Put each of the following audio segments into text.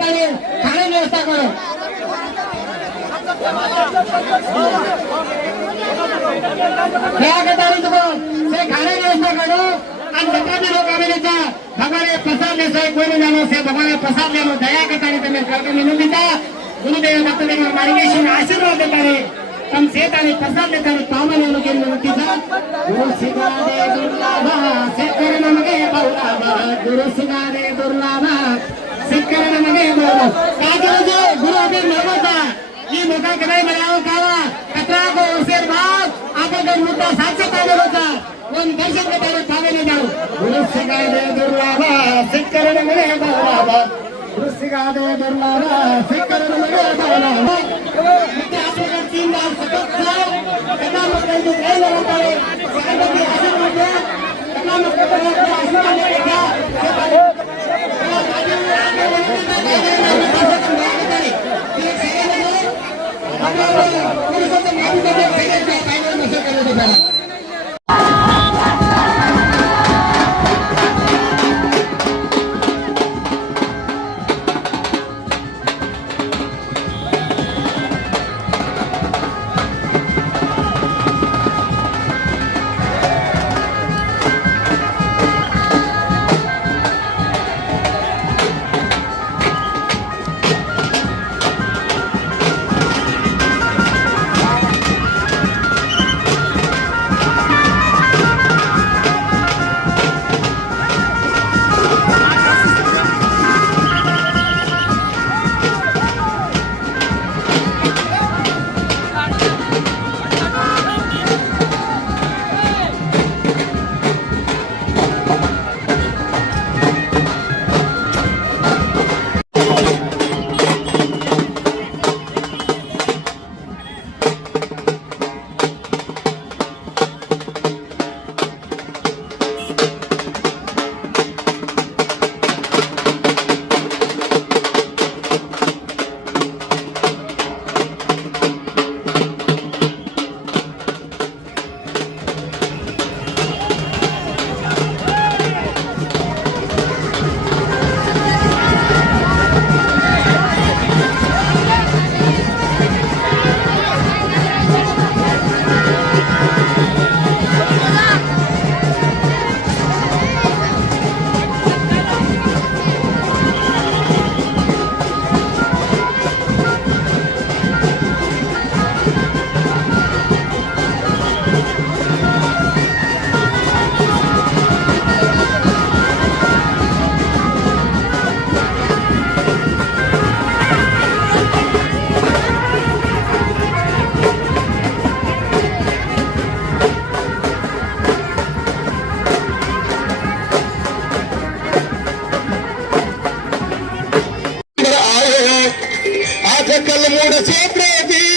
ठिकाणी खाण्याची व्यवस्था करू. त्या ठिकाणी तुम्ही खाण्याची व्यवस्था करू आणि जगातील लोक आम्ही भगवान प्रसाद देसाई कोणी जाणो से भगवान प्रसाद लेनो दया करताना तुम्ही करतो विनंतीचा गुरुदेव दत्तदेव मार्गेश्वर आशीर्वाद देताना तम सेत आणि प्रसाद देताना पावन लोके विनंतीचा गुरु सिगादे दुर्लभ शेतकरी नಮಗೆ बहुलाभ गुरु सिगादे दुर्लभ शेतकरी नಮಗೆ बहुलाभ काजोजे गुरु अबीर नर्मदा ಈ ಮುಖ ಕಡೆ ಮಳೆಯಾವ ಕಾವ ಕತ್ರಾಗೋ ಸೇರ್ ಬಾತ್ ಆಗ ಮುಟ್ಟ ಸಾಕ್ಷಾತ್ಕಾರ ಹೋತಾ ಒಂದು ದರ್ಶನ ಕಡೆ ಪಾವನೆ ಜಾವು ಗುರು ಸಿಗಾದೆ ದುರ್ಲಭ ಸಿಕ್ಕರಣ ಮನೆ ಬಹುಲಾಭ ಗುರು ಸಿಗಾದೆ ದುರ್ಲಭ ಸಿಕ್ಕರಣ ಮನೆ ಬಹುಲಾಭ ಮತ್ತೆ ಆಶೀರ್ವಾದ ಚೀಂದ ಸತತ ಕನ್ನಡ ಮಕ್ಕಳಿಗೆ ಕೈಲ ಹೋಗ್ತಾರೆ ಸಾಗತಿ ಆಶೀರ್ವಾದ ಕನ್ನಡ ಮಕ್ಕಳಿಗೆ ಆಶೀರ್ವಾದ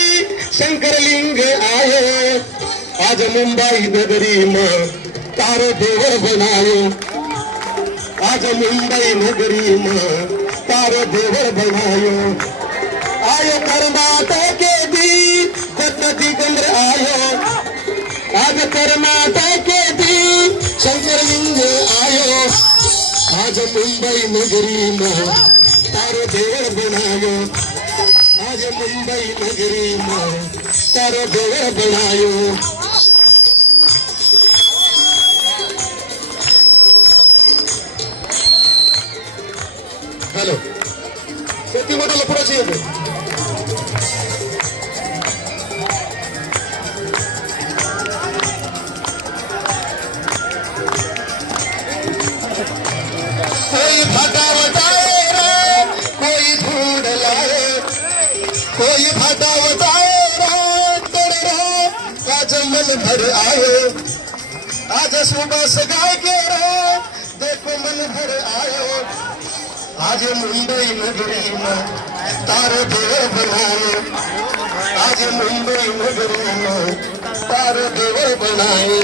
शंकरलिंग आयो आज मुंबई नगरी में तारो देवर बनायो आज मुंबई नगरी में तारो देवर बनायो आयो कर्नाटक के दी दिगंबर आयो आज कर्नाटक के दी शंकरलिंग आयो आज मुंबई नगरी में तारो देवर बनायो आज मुंबई नगरी में तारो देवर बनायो हेलो शेती मोठं लपडाची येतो कोई भगावत आए रे कोई ढूंढ लाए कोई भगावत आए रे आज मन भर आए आज सुबह से गाय के रे देखो मन भर आयो आज मुंबई नगरी में तारो देवर बनाए आज मुंबई नगरी में तारो देवर बनाए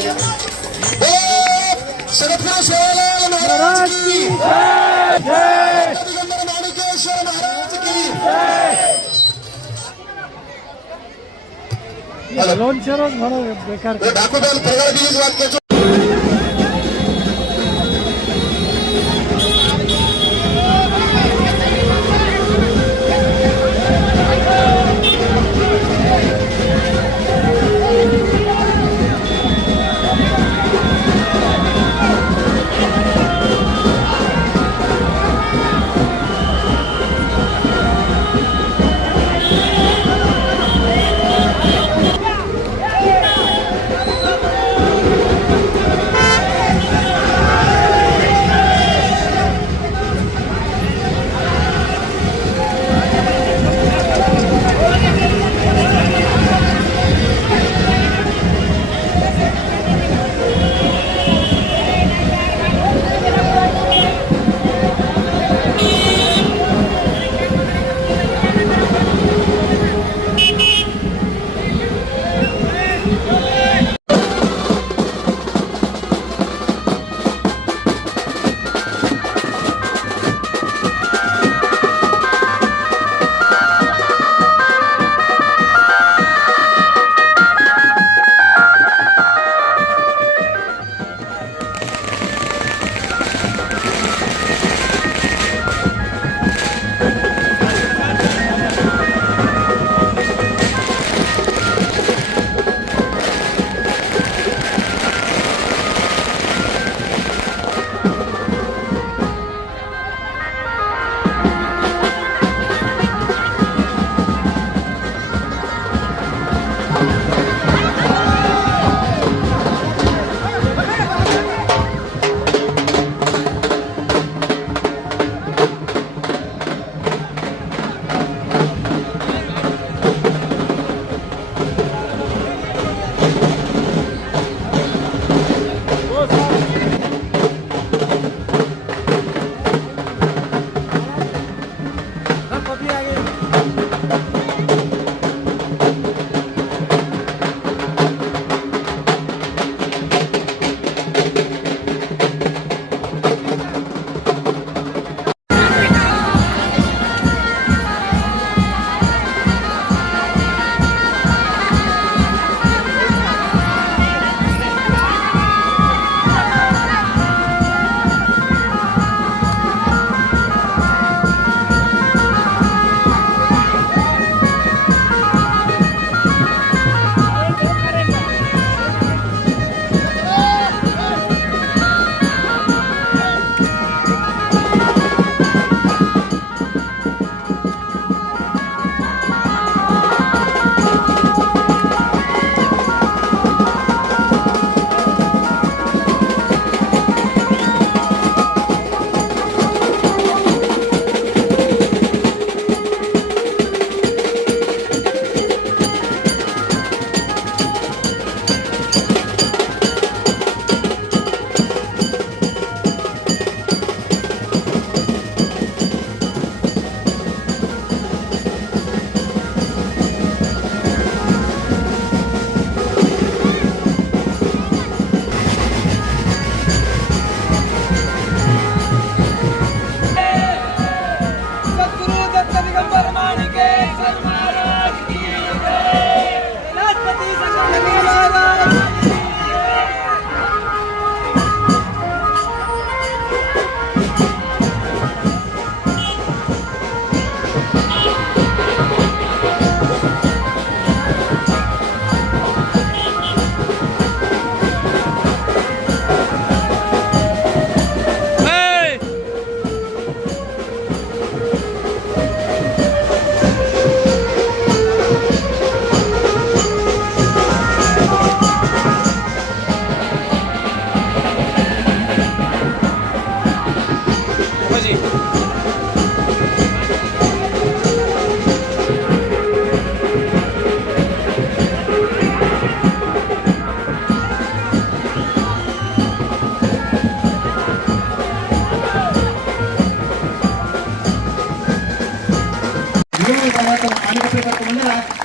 सरपना शिवलाल महाराज की दिगंबर माणिकेश्वर महाराज की दाखवताल प्रगाळ दिलीच वाक्याचं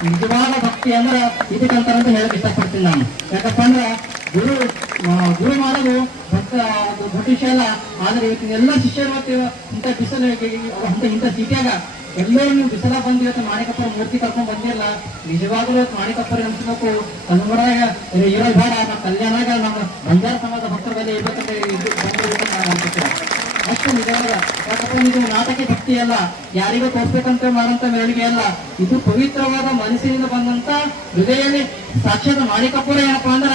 ನಿಜವಾದ ಭಕ್ತಿ ಅಂದ್ರೆ ಇದಕ್ಕಂತಾರ ಅಂತ ಹೇಳಕ್ ಇಷ್ಟಪಡ್ತೀನಿ ನಾನು. ಯಾಕಪ್ಪ ಅಂದ್ರೆ ಗುರು ಮಾಡೋದು ಭಕ್ತ ಬ್ರಿಟಿಷ್ ಅಲ್ಲ. ಆದ್ರೆ ಇವತ್ತಿನ ಎಲ್ಲ ಶಿಷ್ಯರು ಇವತ್ತು ಇಂಥ ಬಿಸಿಲು ಇಂಥ ಸಿಟಿಯಾಗ ಎಲ್ಲರೂ ನೀವು ಬಿಸಿಲ ಬಂದು ಇವತ್ತು ಮಾಣಿಕಪ್ಪರ ಮೂರ್ತಿ ಕರ್ಕೊಂಡ್ ಬಂದಿಲ್ಲ. ನಿಜವಾಗ್ಲೂ ಇವತ್ತು ಮಾಣಿಕಪ್ಪರ ಅನ್ಸ್ಬೇಕು ಕನ್ನಡದಾಗ ಇರೋದು ಬೇಡ. ನಮ್ಮ ಕಲ್ಯಾಣಾಗ ನಮ್ಮ ಬಂಜಾರ ಸಮಾಜ ಭಕ್ತರ ಮೇಲೆ ಇರ್ಬೇಕಂತ ನಾನು ಅನ್ಸುತ್ತೇನೆ. ಅಷ್ಟು ನಿಜವಾದ ಯಾಕಪ್ಪ ಇದು ನಾಟಕ ಭಕ್ತಿ ಅಲ್ಲ, ಯಾರಿಗೂ ತೋರ್ಸ್ಬೇಕಂತ ಮಾಡುವಂತ ಮೆರವಣಿಗೆ ಅಲ್ಲ. ಇದು ಪವಿತ್ರವಾದ ಮನಸ್ಸಿನಿಂದ ಬಂದಂತ ಹೃದಯದಲ್ಲಿ ಸಾಕ್ಷಾತ್ ಮಾಣಿಕಪ್ಪರ ಏನಪ್ಪಾ ಅಂದ್ರ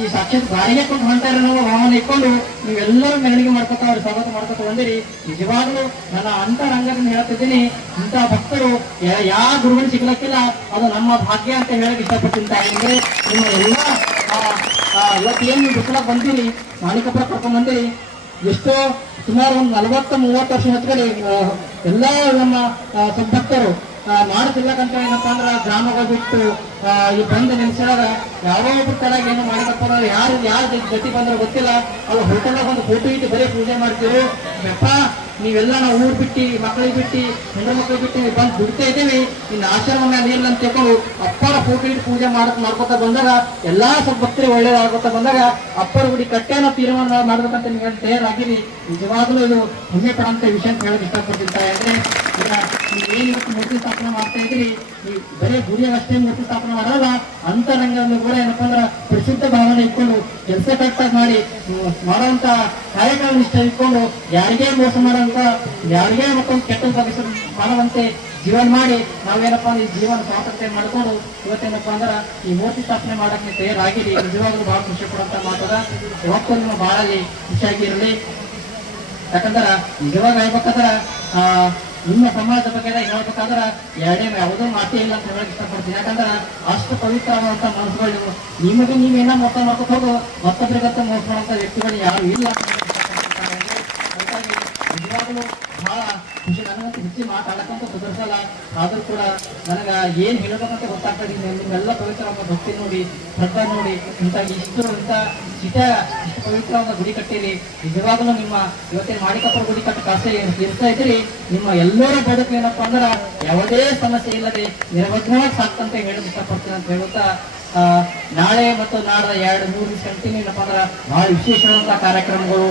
ಈ ಸಾಕ್ಷಾತ್ ಗಾಳಿಗೆ ಕೊಟ್ಟು ಹೊಂಟಾರೆ ನಾವು ಭಾವನೆ ಇಟ್ಕೊಂಡು ನೀವೆಲ್ಲರೂ ಮೆರವಣಿಗೆ ಮಾಡ್ಕೊತ ಅವ್ರ ಸ್ವಾಗತ ಮಾಡ್ಕೊತ ಬಂದಿರಿ. ನಿಜವಾಗ್ಲೂ ನನ್ನ ಅಂತರಂಗದಿಂದ ಹೇಳ್ತಿದ್ದೀನಿ, ಇಂಥ ಭಕ್ತರು ಯಾವ ಗುರುಗಳು ಸಿಗ್ಲಕ್ಕಿಲ್ಲ. ಅದು ನಮ್ಮ ಭಾಗ್ಯ ಅಂತ ಹೇಳಕ್ ಇಷ್ಟಪಡ್ತೀನಿ. ಅಂದ್ರೆ ನಿಮ್ಮ ಎಲ್ಲ ಇವತ್ತೇನು ನೀವು ಬಿಸಿಲಾಗ ಬಂದಿರಿ, ಮಾಣಿಕಪ್ಪರ ಕರ್ಕೊಂಡ್ ಬಂದಿರಿ. ಎಷ್ಟೋ ಸುಮಾರು ಒಂದು 40-30 ವರ್ಷ ಹಚ್ಕಡೆ ಎಲ್ಲ ನಮ್ಮ ಸದ್ಭಕ್ತರು ಮಾಡ್ತಿರ್ಲಕ್ಕಂತ ಏನಪ್ಪಾ ಅಂದ್ರ ಗ್ರಾಮಗಳು ಬಿಟ್ಟು ಈ ಬಂದ ನಿಲ್ಸಿದಾಗ ಯಾರೋ ಒಬ್ರು ತಳಗ ಏನು ಮಾಡಿಕಪ್ಪ ಯಾರು ಜೊತೆ ಬಂದ್ರೆ ಗೊತ್ತಿಲ್ಲ. ಅವ್ರು ಹೋಟೆಲ್ನಾಗ ಒಂದು ಫೋಟೋ ಇಟ್ಟು ಬರೀ ಪೂಜೆ ಮಾಡ್ತೀವಿ. ಯಪ್ಪ ನೀವೆಲ್ಲ ನಾವು ಊರ್ ಬಿಟ್ಟು ಮಕ್ಕಳಿಗೆ ಬಿಟ್ಟು ಹೆಣ್ಣು ಮಕ್ಕಳಿಗೆ ಬಿಟ್ಟು ಬಂದು ದುಡ್ತಾ ಇದ್ದೇವೆ, ಇನ್ನು ಆಶ್ರಮ ಮೇಲೆ ಇಲ್ಲ ಅಂತ ತಿಳ್ಕೊಂಡು ಅಪ್ಪರ ಫೋಟೋ ಇಟ್ಟು ಪೂಜೆ ಮಾಡ್ಕೊತ ಬಂದಾಗ ಎಲ್ಲಾ ಸ್ವಲ್ಪ ಭಕ್ತರಿಗೆ ಒಳ್ಳೇದಾಗೋತ ಬಂದಾಗ ಅಪ್ಪರ ಗುಡಿ ಕಟ್ಟೆನ ತೀರ್ಮಾನ ಮಾಡ್ಬೇಕಂತ ನೀವು ತಯಾರಾಗಿರಿ. ನಿಜವಾಗ್ಲೂ ಇದು ಹೆಮ್ಮೆ ಪಡಂತ ವಿಷಯ ಅಂತ ಹೇಳಕ್ ಇಷ್ಟಪಡ್ತಿರ್ತಾರೆ. ಅಂದ್ರೆ ಈಗ ನೀವೇನು ಇವತ್ತು ಮೂರ್ತಿ ಸ್ಥಾಪನೆ ಮಾಡ್ತಾ ಇದ್ರಿ, ನೀವು ಬರೀ ಗುಡಿಯಾಗಷ್ಟೇ ಮೂರ್ತಿ ಸ್ಥಾಪನೆ ಮಾಡಲ್ಲ, ಅಂತರಂಗವನ್ನು ಕೂಡ ಏನಪ್ಪಾ ಅಂದ್ರ ಪರಿಶುದ್ಧ ಭಾವನೆ ಇಟ್ಕೊಂಡು ಕೆಲಸ ಕಟ್ಟಾಗಿ ಮಾಡಿ ಮಾಡುವಂತ ಕಾರ್ಯಕ್ರಮ ಇಷ್ಟ ಇಟ್ಕೊಂಡು ಯಾರಿಗೇ ಮೋಸ ಮಾಡುವಂತ ಯಾರಿಗೇ ಮತ್ತೊಂದು ಕೆಟ್ಟ ಬಗೆಸ ಮಾಡುವಂತೆ ಜೀವನ ಮಾಡಿ ನಾವೇನಪ್ಪಾ ಈ ಜೀವನ ಸ್ವಾತಂತ್ರ್ಯ ಮಾಡ್ಕೊಂಡು ಇವತ್ತೇನಪ್ಪಾ ಅಂದ್ರ ಈ ಮೂರ್ತಿ ಸ್ಥಾಪನೆ ಮಾಡಕ್ಕೆ ತಯಾರಾಗಿರಿ. ನಿಜವಾಗ್ಲೂ ಬಹಳ ಖುಷಿ ಪಡುವಂತ ಮಾತದ. ಯಾವತ್ತೂ ನಿಮ್ಮ ಬಾಳಲ್ಲಿ ಖುಷಿಯಾಗಿರಲಿ. ಯಾಕಂದ್ರ ನಿಜವಾಗ ಹೇಳ್ಬೇಕಂದ್ರ ನಿಮ್ಮ ಸಮಾಜದ ಬಗ್ಗೆ ಹೇಳ್ಬೇಕಾದ್ರ ಯಾವುದೋ ಮಾತೇ ಇಲ್ಲ ಅಂತ ಹೇಳಕ್ ಇಷ್ಟಪಡ್ತೀನಿ. ಯಾಕಂದ್ರ ಅಷ್ಟು ಪವಿತ್ರವಾದಂತ ಮನಸ್ಸುಗಳು ನಿಮಗೆ ನೀವೇನ ಮೋಸ ಮಾಡ್ಕೊತ ಹೋಗು, ಮತ್ತೊಬ್ಬರಿಗಂತ ಮೋಸ ಮಾಡುವಂತ ವ್ಯಕ್ತಿಗಳು ಯಾರು ಇಲ್ಲ ಅಂತ ಹಾಗಾಗಿ ನಿಜವಾಗ್ಲೂ ಬಹಳ ಖುಷಿ. ನನಗಂತೂ ಹೆಚ್ಚು ಮಾತಾಡಕ್ಕಂತ ಕುದುರಿಸಲ್ಲ, ಆದ್ರೂ ಕೂಡ ನನಗ ಏನ್ ಹೇಳ್ಬೇಕಂತ ಗೊತ್ತಾಗ್ತಾ ಇದೆ. ನಿಮ್ಮೆಲ್ಲ ಪವಿತ್ರವಾದ ಭಕ್ತಿ ನೋಡಿ, ಶ್ರದ್ಧಾ ನೋಡಿ ಇಂಥ ಇಷ್ಟು ಪವಿತ್ರವಾದ ಗುಡಿ ಕಟ್ಟಿರಿ. ನಿಜವಾಗ್ಲೂ ನಿಮ್ಮ ಇವತ್ತೇನು ಮಾಣಿಕಪ್ಪರ ಗುಡಿ ಕಟ್ಟ ಕಾಸೆ ಇರ್ತಾ ಇದ್ರಿ, ನಿಮ್ಮ ಎಲ್ಲರ ಬದುಕು ಏನಪ್ಪಾ ಅಂದ್ರ ಯಾವುದೇ ಸಮಸ್ಯೆ ಇಲ್ಲದೆ ನಿರ್ವಜ್ಞವಾಗಿ ಸಾಕ್ತಂತ ಹೇಳಕ್ ಇಷ್ಟಪಡ್ತೀನಿ ಅಂತ ಹೇಳುತ್ತಾ ನಾಳೆ ಮತ್ತು ನಾಳೆ 2-3 ದಿವಸ ಕಂಟಿನ್ಯೂ ಏನಪ್ಪಾ ಅಂದ್ರ ಬಹಳ ವಿಶೇಷವಾದಂತಹ ಕಾರ್ಯಕ್ರಮಗಳು